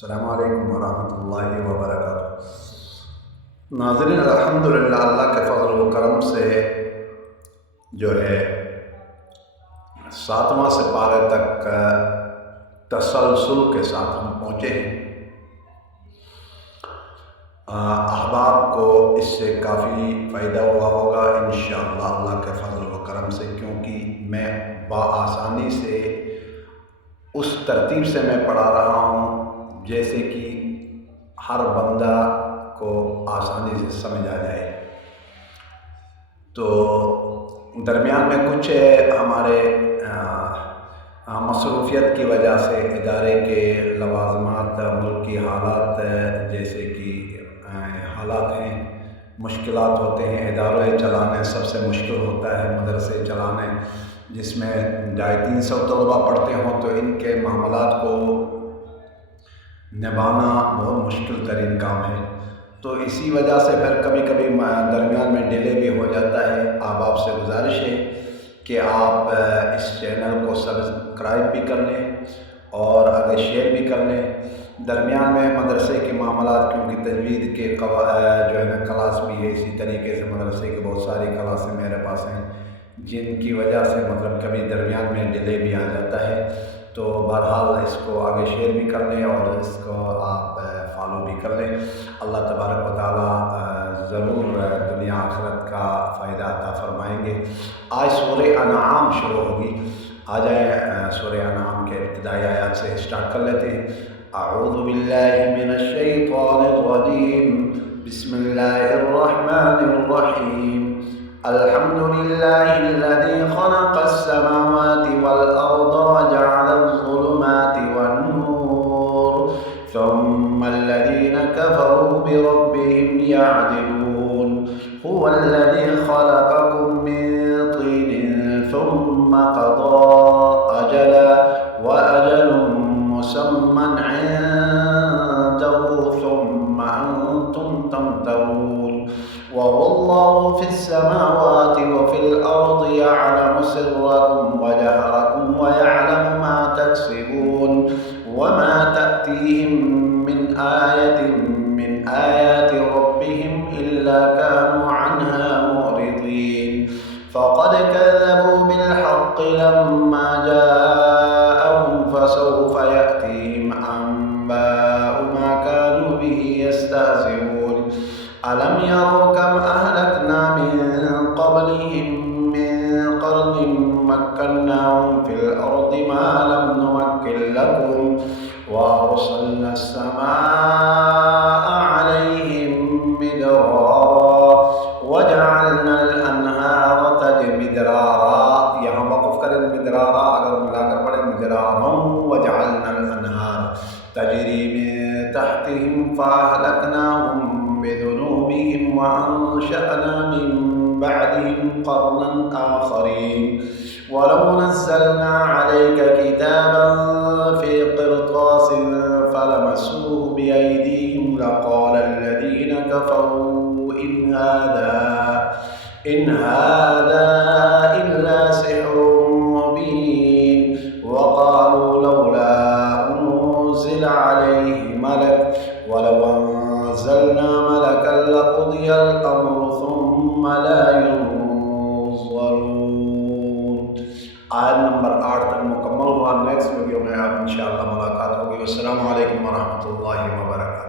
السلام علیکم ورحمۃ اللہ وبرکاتہ۔ ناظرین، الحمدللہ اللہ کے فضل و کرم سے جو ہے 7واں سپارے تک تسلسل کے ساتھ ہم پہنچے ہیں۔ احباب کو اس سے کافی فائدہ ہوا ہوگا انشاءاللہ اللہ کے فضل و کرم سے، کیونکہ میں بآسانی سے اس ترتیب سے میں پڑھا رہا ہوں جیسے کہ ہر بندہ کو آسانی سے سمجھ آ جائے۔ تو درمیان میں کچھ ہمارے مصروفیت کی وجہ سے ادارے کے لوازمات، ملکی حالات جیسے کہ حالات ہیں، مشکلات ہوتے ہیں۔ ادارے چلانے سب سے مشکل ہوتا ہے، مدرسے چلانے جس میں 250 طلباء پڑھتے ہوں تو ان کے معاملات کو نبھانا بہت مشکل ترین کام ہے۔ تو اسی وجہ سے پھر کبھی کبھی درمیان میں ڈیلے بھی ہو جاتا ہے۔ آپ سے گزارش ہے کہ آپ اس چینل کو سبسکرائب بھی کر لیں اور اگر شیئر بھی کر لیں۔ درمیان میں مدرسے کے معاملات، کیونکہ تجوید کے جو ہے نا کلاس بھی ہے، اسی طریقے سے مدرسے کے بہت ساری کلاسیں میرے پاس ہیں جن کی وجہ سے کبھی درمیان میں ڈیلے بھی آ جاتا ہے۔ تو بہرحال اس کو آگے شیئر بھی کر لیں اور اس کو آپ فالو بھی کر لیں۔ اللہ تبارک و تعالیٰ ضرور دنیا آخرت کا فائدہ عطا فرمائیں گے۔ آج سورہ انعام شروع ہوگی۔ آ جائیں سورہ انعام کے ابتدائی آیات سے اسٹارٹ کر لیتے ہیں۔ اعوذ باللہ من الشیطان الرجیم، بسم اللہ الرحمن الرحیم۔ الحمد للہ الذی خلق السماوات والارض وجعل الظلمات والنور ثم الذین کفروا بربهم يعدلون هو الذی خلقکم من طین ثم قضى أجلا وأجل مسمى عنده ثم أنتم تمترون وهو الله في السماوات وفي الأرض يعلم سركم وجهركم ويعلم ما تكسبون وما تأتيهم من آية من آيات ربهم إلا كانوا عنها معرضين فقد كذبوا بالحق لما جاءهم فسوف يأتيهم أنباء ما كانوا به يستهزئون ألم يروا كم أهلكنا من قبلهم من قرن مكناهم في الأرض ما لم نمكن لكم وأرسلنا السماء عليهم مدرارا وجعلنا الأنهار تجري مدرارا، یہاں وقف کریں مدرارا، اگر ملا کر پڑھیں مدرارا، وجعلنا الأنهار تجري من تحتهم فأهلكناهم بذنوبهم وأنشأنا من بعدهم قرنا آخرين ولو نزلنا عليك كتابا في قرطاس فلمسوه بأيديهم لقال الذين كفروا إن هذا إلا سحر مبين وقالوا لولا أنزل عليه ملك ولو أنزلنا ملكا لقضي الأمر ثم لا ينظرون۔ آیت نمبر 8 تک مکمل ہوا۔ نیکسٹ ویڈیو میں آپ انشاءاللہ ملاقات ہوگی۔ السلام علیکم ورحمۃ اللہ وبرکاتہ۔